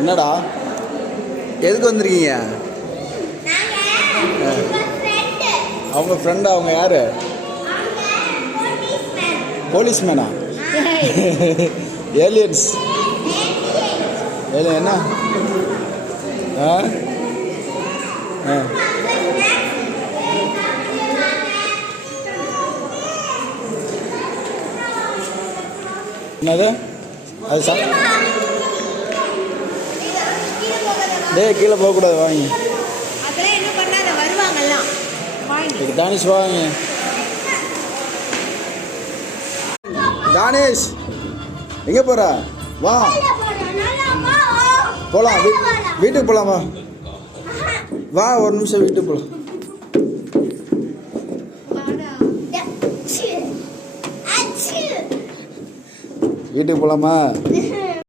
என்னடா எதுக்கு வந்திருக்கீங்க? அவங்க ஃப்ரெண்டா? அவங்க யாரு? போலீஸ்மேனா? ஏலியன்ஸ். ஏலியன் என்ன? ஆ ஆ என்னது அது டேய் கீழே போகக்கூடாது. வாங்க தானிஷ், வாங்க தானிஷ். எங்கே போகிற? வா போகலாம், வீட்டுக்கு போகலாமா? வா ஒரு நிமிஷம் வீட்டுக்கு போகலாம். வீட்டுக்கு போகலாமா?